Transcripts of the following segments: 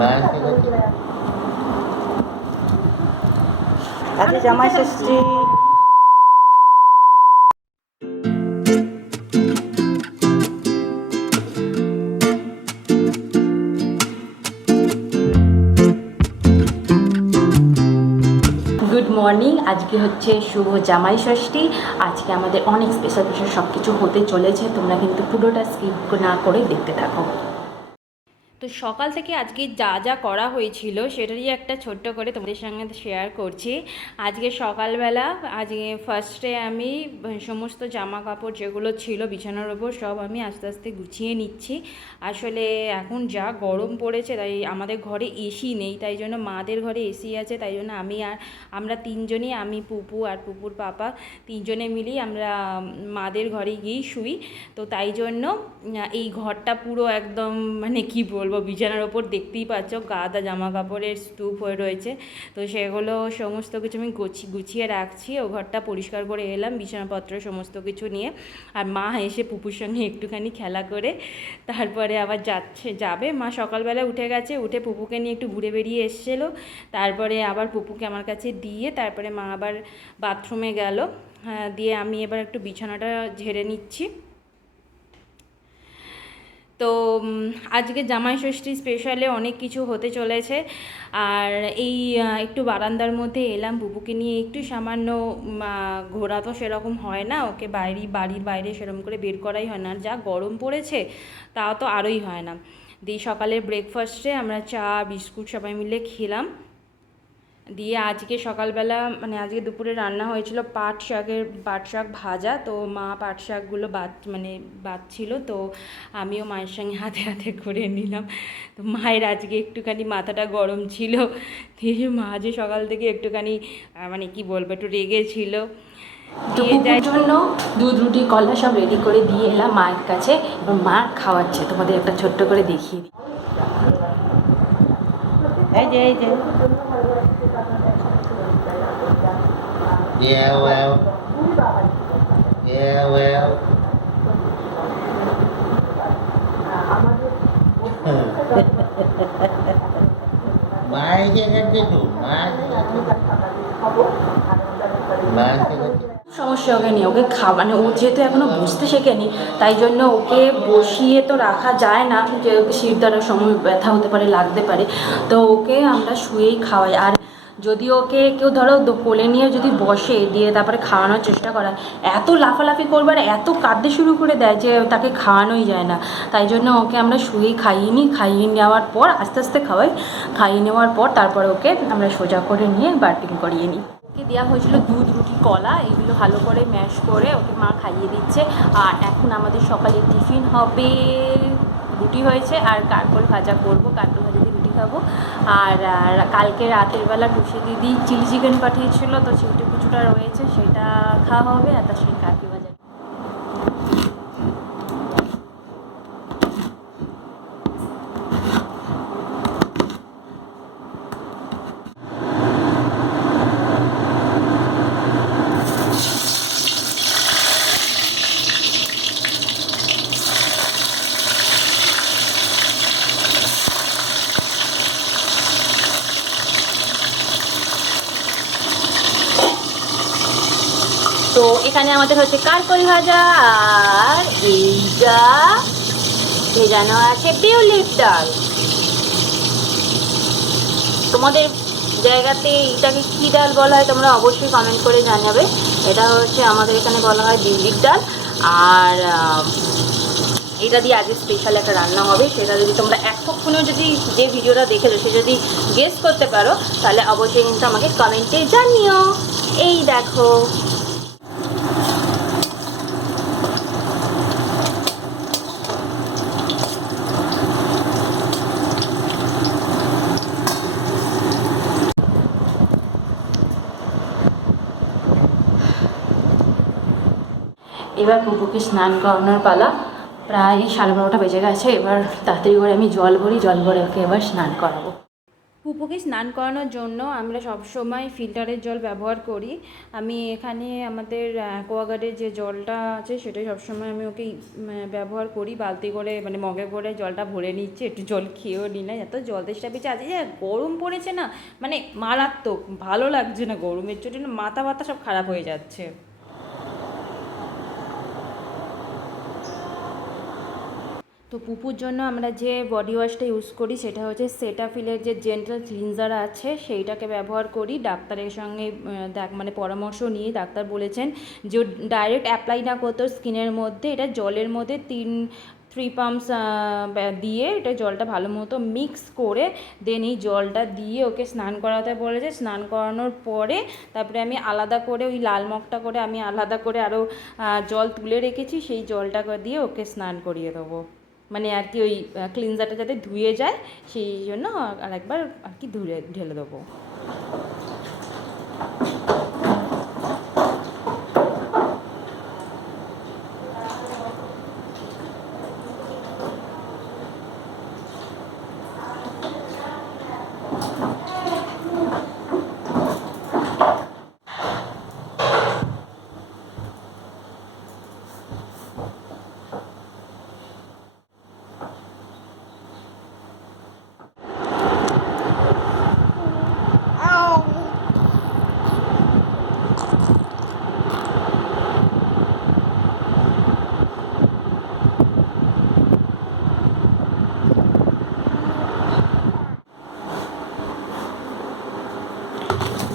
Good morning আজকে হচ্ছে শুভ জামাই ষষ্ঠী। আজকে আমাদের অনেক স্পেশাল স্পেশাল সব কিছু হতে চলেছে, তোমরা কিন্তু পুরোটা স্কিপ না করে দেখতে থাকো। তো সকাল থেকে আজকে যা যা করা হয়েছিল সেটারই একটা ছোট্ট করে তোমাদের সঙ্গে শেয়ার করছি। আজকে সকালবেলা, আজকে ফার্স্টে আমি সমস্ত জামা কাপড় যেগুলো ছিল বিছানার ওপর সব আমি আস্তে আস্তে গুছিয়ে নিচ্ছি। আসলে এখন যা গরম পড়েছে তাই আমাদের ঘরে এসি নেই, তাই জন্য মাদের ঘরে এসি আছে, তাই জন্য আমি আর আমরা তিনজনই, আমি, পুপু আর পুপুর পাপা তিনজনে মিলেই আমরা মাদের ঘরে গিয়েই শুই। তো তাই জন্য এই ঘরটা পুরো একদম মানে কি বলব বিছানার ওপর দেখতেই পাচ্ছ গাদা জামা কাপড়ের স্তূপ হয়ে রয়েছে। তো সেগুলো সমস্ত কিছু আমি গুছি গুছিয়ে রাখছি ও ঘরটা পরিষ্কার করে এলাম বিছানাপত্র সমস্ত কিছু নিয়ে। আর মা এসে পুপুর সঙ্গে একটুখানি খেলা করে তারপরে আবার যাচ্ছে যাবে। মা সকালবেলা উঠে গেছে উঠে পুপুকে নিয়ে একটু ঘুরে বেরিয়ে এসেছিল। তারপরে আবার পুপুকে আমার কাছে দিয়ে তারপরে মা আবার বাথরুমে গেল। হ্যাঁ, দিয়ে আমি এবার একটু বিছানাটা ঝেড়ে নিচ্ছি। তো আজকে জামাই ষষ্ঠী স্পেশালে অনেক কিছু হতে চলেছে। আর এই একটু বারান্দার মধ্যে এলাম, বুবুকে নিয়ে একটু সামান্য ঘোরা তো সেরকম হয় না, ওকে বাইরে, বাড়ির বাইরে সেরকম করে বের করাই হয় না। আর যা গরম পড়েছে, তাও তো আরোই হয় না। দিয়ে সকালের ব্রেকফাস্টে আমরা চা, বিস্কুট সবাই মিলে খেলাম। দিয়ে আজকে সকালবেলা মানে আজকে দুপুরে রান্না হয়েছিল পাট শাকের পাট শাক ভাজা। তো মা পাট শাকগুলো বাদ মানে বাদছিল তো আমিও মায়ের সঙ্গে হাতে হাতে করে নিলাম। তো মায়ের আজকে একটুখানি মাথাটা গরম ছিল। দিয়ে মা যে সকাল থেকে একটুখানি মানে কি বলব একটু রেগে ছিল। দিয়ে যাই জন্য দুধ রুটি কলা সব রেডি করে দিয়ে এলাম মায়ের কাছে। এবার মা খাওয়াচ্ছে। তোমাদের একটা ছোট্ট করে দেখিয়ে দিই। এই যে এই যে। Yeah, well. Yeah, well. মায়ের মায়ের কাছে সমস্যা ওকে নেই ওকে খা মানে ও যেহেতু এখনও বুঝতে শেখেনি তাই জন্য ওকে বসিয়ে তো রাখা যায় না যে শির দ্বারা সময় ব্যথা হতে পারে লাগতে পারে তো ওকে আমরা শুয়েই খাওয়াই আর যদি ওকে কেউ ধরো কোলে নিয়ে যদি বসে দিয়ে তারপরে খাওয়ানোর চেষ্টা করা এত লাফালাফি করবে আর এত কাঁদতে শুরু করে দেয় যে তাকে খাওয়ানোই যায় না। তাই জন্য ওকে আমরা শুয়েই খাইয়ে নিই, খাইয়ে নেওয়ার পর, আস্তে আস্তে খাওয়াই, খাইয়ে নেওয়ার পর তারপরে ওকে আমরা সোজা করে নিয়ে বার্পিং করিয়ে নিই। ওকে দেওয়া হয়েছিল দুধ, রুটি, কলা, এগুলো ভালো করে ম্যাশ করে ওকে মা খাইয়ে দিচ্ছে। আর এখন আমাদের সকালে টিফিন হবে, রুটি হয়েছে, আর কারকল ভাজা করব কারকল খাব আর কালকে রাতের বেলা টুসি দিদি চিলি চিকেন পাঠিয়েছিল, তো সেটা কিছুটা রয়েছে, সেটা খাওয়া হবে, আর তার সঙ্গে কাকি ভাজা তো এখানে আমাদের হচ্ছে কারকল ভাজা আর এইটা ভেজানো আছে বিউলির ডাল। তোমাদের জায়গাতে এটাকে কী ডাল বলা হয় তোমরা অবশ্যই কমেন্ট করে জানাবে। এটা হচ্ছে আমাদের এখানে বলা হয় বিউলির ডাল। আর এটা দিয়ে আজকে স্পেশাল একটা রান্না হবে। সেটা যদি তোমরা এতক্ষণেও যদি যে ভিডিওটা দেখেছ, সে যদি গেস করতে পারো, তাহলে অবশ্যই কিন্তু আমাকে কমেন্টে জানিও। এই দেখো। এবার পুপুকে স্নান করানোর পালা। প্রায় সাড়ে বারোটা বেজে গেছে, এবার তাড়াতাড়ি করে আমি জল ভরি, জল ভরে ওকে এবার স্নান করাবো। পুপুকে স্নান করানোর জন্য আমরা সবসময় ফিল্টারের জল ব্যবহার করি। আমি এখানে আমাদের অ্যাকোয়াগার্ডের যে জলটা আছে সেটাই সবসময় আমি ওকে ব্যবহার করি। বালতি করে মানে মগে করে জলটা ভরে নিচ্ছে, একটু জল খেয়েও নি না। এত জল তেষ্টা পেয়েছে, আজকে যে গরম পড়েছে না মানে মারাত্মক, ভালো লাগছে না গরমের জন্য মাথা ব্যথা সব খারাপ হয়ে যাচ্ছে। তো পুপুর জন্য আমরা যে বডি ওয়াশটা ইউজ করি সেটা হচ্ছে সেটাফিলের যে জেন্টাল ক্লিনজার আছে, সেইটাকে ব্যবহার করি। ডাক্তারের সঙ্গে দেখ মানে পরামর্শ নিয়ে ডাক্তার বলেছেন যে ডাইরেক্ট অ্যাপ্লাই না করতে স্কিনের মধ্যে, এটা জলের মধ্যে তিন থ্রি পাম্পস দিয়ে এটা জলটা ভালো মতো মিক্স করে দেন এই জলটা দিয়ে ওকে স্নান করাতে বলেছে স্নান করানোর পরে তারপরে আমি আলাদা করে ওই লাল মগটা করে আমি আলাদা করে আরও জল তুলে রেখেছি, সেই জলটা দিয়ে ওকে স্নান করিয়ে দেবো। মানে আর কি ওই ক্লিনজারটা যাতে ধুয়ে যায়, সেই জন্য আর একবার আর কি ধুয়ে, ঢেলে দেবো।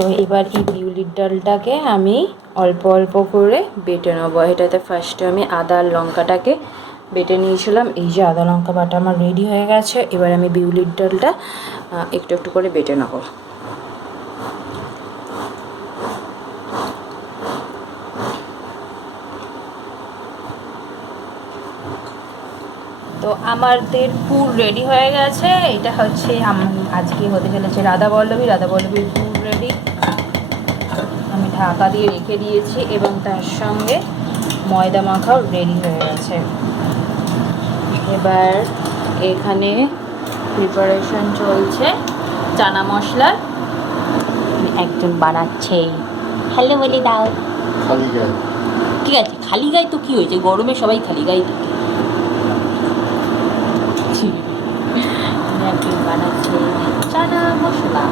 তো এবার এই বিউলির ডালটাকে আমি অল্প অল্প করে বেটে নেব। এটাতে ফার্স্টে আমি আদা লঙ্কাটাকে বেটে নিয়েছিলাম। এই যে আদা লঙ্কা বাটা আমার রেডি হয়ে গেছে। এবার আমি বিউলির ডালটা একটু একটু করে বেটে নেব। তো আমাদের পুর রেডি হয়ে গেছে। এটা হচ্ছে আজকে হতে চলেছে রাধা বল্লভী। রাধা বল্লভীর পুর ঢাকা দিয়ে রেখে দিয়েছি এবং তার সঙ্গে ময়দা মাখাও রেডি হয়ে গেছে। এবার এখানে প্রিপারেশন চলছে। চানা মশলার একজন বানাচ্ছেই হ্যালো বলে দাও। ঠিক আছে খালি গায়ে তো কী হয়েছে? গরমে সবাই খালি গায়ে থাকে একজন বানাচ্ছে। চানা মশলা।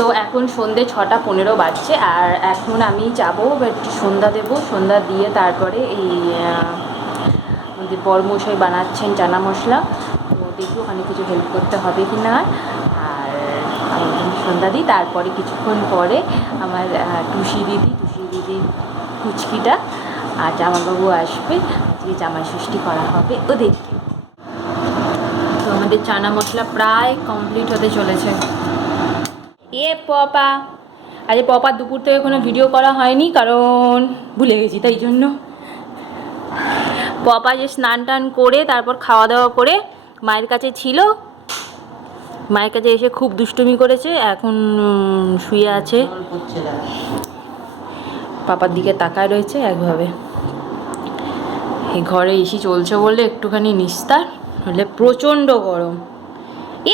তো এখন সন্ধে ছটা পনেরো বাজছে আর এখন আমি যাব একটু সন্ধ্যা দেবো, সন্ধ্যা দিয়ে তারপরে এই আমাদের বরমশাই বানাচ্ছেন চানা মশলা। তো দেখি ওখানে কিছু হেল্প করতে হবে কি না। আর আমি সন্ধ্যা দিই, তারপরে কিছুক্ষণ পরে আমার টুসি দিদি, টুসি দিদির কুচকিটা আর জামাইবাবু আসবে আজকে জামাই ষষ্ঠী করা হবে ওদেরকে। তো আমাদের চানা মশলা প্রায় কমপ্লিট হতে চলেছে। এ পপা। আরে পপার দুপুর থেকে কোনো ভিডিও করা হয়নি, কারণ ভুলে গেছি, তাই জন্য। পপা যে স্নান টান করে, তারপর খাওয়া দাওয়া করে মায়ের কাছে ছিল। মায়ের কাছে এসে খুব দুষ্টুমি করেছে, এখন শুয়ে আছে। পাপার দিকে তাকায় রয়েছে একভাবে। ঘরে এসি চলছে বলে একটুখানি নিস্তার, হলে প্রচণ্ড গরম।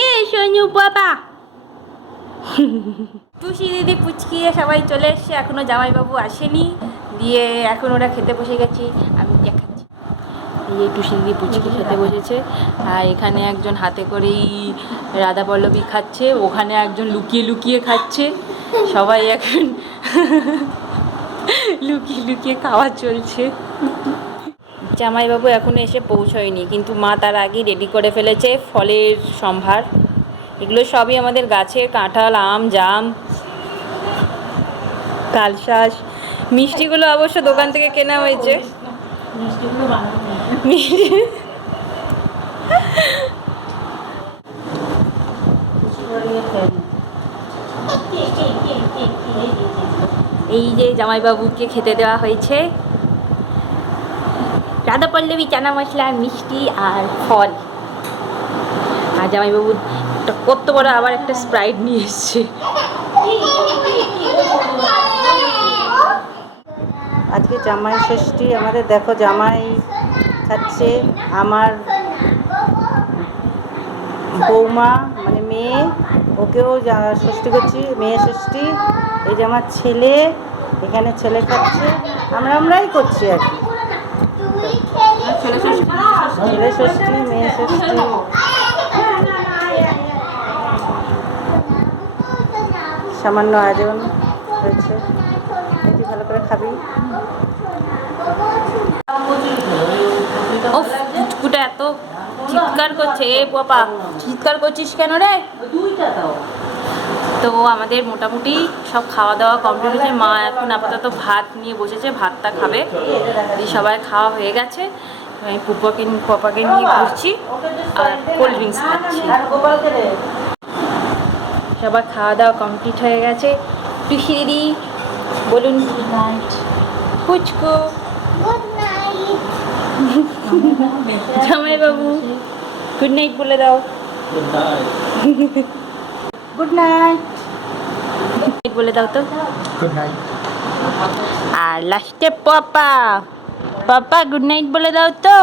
এ সঞ্জু বাবা টুসি দিদি পুচকিয়ে সবাই চলে এসছে, এখনও জামাইবাবু আসেনি। দিয়ে এখন ওরা খেতে বসে গেছি, আমি দেখাচ্ছি। এই টুসি দিদি পুচকি খেতে বসেছে, আর এখানে একজন হাতে করেই রাধা পল্লবী খাচ্ছে, ওখানে একজন লুকিয়ে লুকিয়ে খাচ্ছে। সবাই এখন লুকিয়ে লুকিয়ে খাওয়া চলছে। জামাইবাবু এখনও এসে পৌঁছয়নি, কিন্তু মা তার আগেই রেডি করে ফেলেছে ফলের সম্ভার। এগুলো সবই আমাদের গাছের কাঁঠাল, আম, জাম, কালশাঁস। মিষ্টিগুলো অবশ্য দোকান থেকে কেনা হয়েছে। এই যে জামাইবাবুকে খেতে দেওয়া হয়েছে। রাধা পল্লবী চানা মশলা, মিষ্টি আর ফল। আর জামাইবাবু একটা কত বড় আবার একটা স্প্রাইট নিয়ে এসছে। আজকে জামাই ষষ্ঠী আমাদের দেখো জামাই খাচ্ছে আমার বৌমা মানে মেয়ে ওকেও যা- ষষ্ঠী করছি মেয়ে ষষ্ঠী এই যে আমার ছেলে এখানে ছেলে খাচ্ছে আমরা আমরাই করছি আর কি। ছেলে ষষ্ঠী মেয়ে ষষ্ঠী। সামান্য আয়োজন হয়েছে। এটি ভালো করে খাবি। ও ফুচকুটা এত চিৎকার করছে। এ বাবা, চিৎকার করছিস কেন রে? তো আমাদের মোটামুটি সব খাওয়া দাওয়া কমপ্লিট হয়েছে। মা এখন আপাতত ভাত নিয়ে বসেছে, ভাতটা খাবে। সবাই খাওয়া হয়ে গেছে। আমি পুপাকে, পপাকে নিয়ে ঘুরছি আর কোল্ড ড্রিঙ্কস খাচ্ছি। সবার খাওয়া দাওয়া কমপ্লিট হয়ে গেছে। টুসি দিদি বলুন। Good night Fuchku. জামাই বাবু গুড নাইট বলে দাও। গুড নাইট বলে দাও তো। গুড নাইট আর লাস্টে পাপা। পাপা গুড নাইট বলে দাও তো।